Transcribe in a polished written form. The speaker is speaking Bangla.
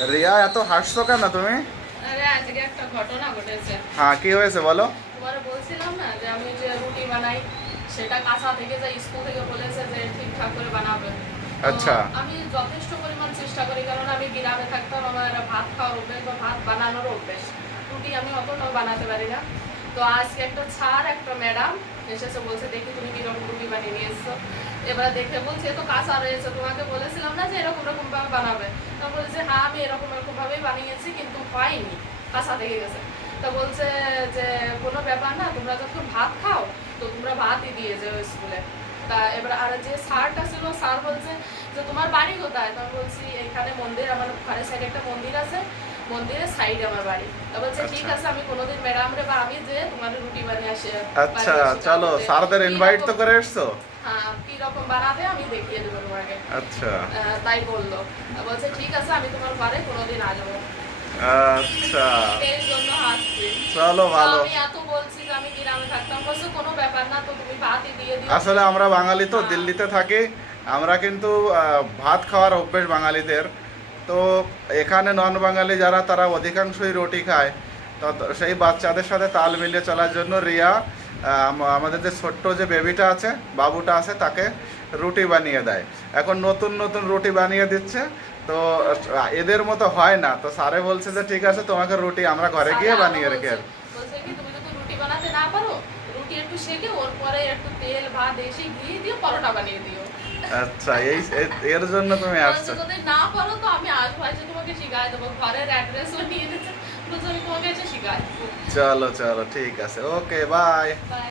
রিয়া, এত হাসছো কেন তুমি? আরে আজকে একটা ঘটনা ঘটেছে। হ্যাঁ, কি হয়েছে বলো? তোমারে বলছিলাম না যে আমি যে রুটি বানাই, সেটা কাঁচা থেকে যে স্কুল থেকে বলেছে যে ঠিকঠাক করে বানাবে। তো আচ্ছা। আমি যথেষ্ট পরিমাণ চেষ্টা করি, কারণ আমি গ্রামে থাকতাম, আমার ভাত খাওয়ার অভ্যেস বা ভাত বানানোর অভ্যেস। রুটি আমি অতটাও বানাতে পারি না। তো আজকে একটা স্যার, একটা ম্যাডাম এসেছে, বলছে দেখি তুমি কিরকম রুটি বানিয়ে নিয়ে এসছো। এবার দেখে বলছে এ তো কাঁচা রয়েছে, তোমাকে বলেছিলাম না যে এরকম এরকম ভাবে বানাবে। তো বলছে হ্যাঁ আমি এরকম এরকম ভাবেই বানিয়েছি, কিন্তু হয়নি, কাঁচা থেকে গেছে। তা বলছে যে কোনো ব্যাপার না, তোমরা যখন ভাত খাও তো তোমরা ভাতই দিয়ে যাও স্কুলে। তা এবার আর যে স্যারটা ছিল, স্যার বলছে যে তোমার বাড়ি কোথায়? তখন বলছি এখানে মন্দির, আমার ঘরের সাইডে একটা মন্দির আছে, মন্দিরের সাইডে আমার বাড়ি। তা বলছে ঠিক আছে, আমি কোনোদিন ম্যাডাম রে বা আমি যে তোমার রুটি বানিয়ে আসে। আচ্ছা, চলো, স্যারদের ইনভাইট তো করে এসছো। হ্যাঁ, কি রকম বানাবে আমি দেখিয়ে দেবো তোমাকে। আচ্ছা। তাই বললো। বলছে ঠিক আছে, আমি তোমার ঘরে কোনোদিন আসবো। আচ্ছা, এর জন্য হাসছি। চলো ভালো। আমি এত বলছি যে আমি গ্রামে থাকতাম, বলছে কোনো ব্যাপার না, তো তুমি ভাতই দিয়ে দিও। আসলে আমরা বাঙালি তো, হ্যাঁ। দিল্লিতে থাকি। আমরা কিন্তু ভাত খাওয়ার অভ্যেস বাঙালিদের। তো এখানে নন বাঙালি যারা, তারা অধিকাংশই রুটি খায়। তো সেই বাচ্চাদের সাথে তাল মিলিয়ে চলার জন্য রিয়া আমাদের যে ছোট্ট যে বেবিটা আছে, বাবুটা আছে, তাকে রুটি বানিয়ে দেয়। এখন নতুন নতুন রুটি বানিয়ে দিচ্ছে। তো এদের মতো হয় না, তো স্যারে বলছে যে ঠিক আছে, তোমাকে রুটি আমরা ঘরে গিয়ে বানিয়ে রেখে আসবো। বলছে কি তুমি যদি রুটি বানাতে না পারো, রুটি একটু সেকে ওর পরে একটু তেল ভাত এসে ঘি দিয়ে পরোটা বানিয়ে দিও। আচ্ছা, এর জন্য তুমি বলছে আসছো। যদি না পারো তো আমি আসবো, এসে তোমাকে শিখাই দেবো, ঘরের অ্যাড্রেসও নিয়ে দিচ্ছে, বলছে আমি তোমাকে এসে শিখাই দেবো। চলো চলো, ঠিক আছে, ওকে, বাই। Bye.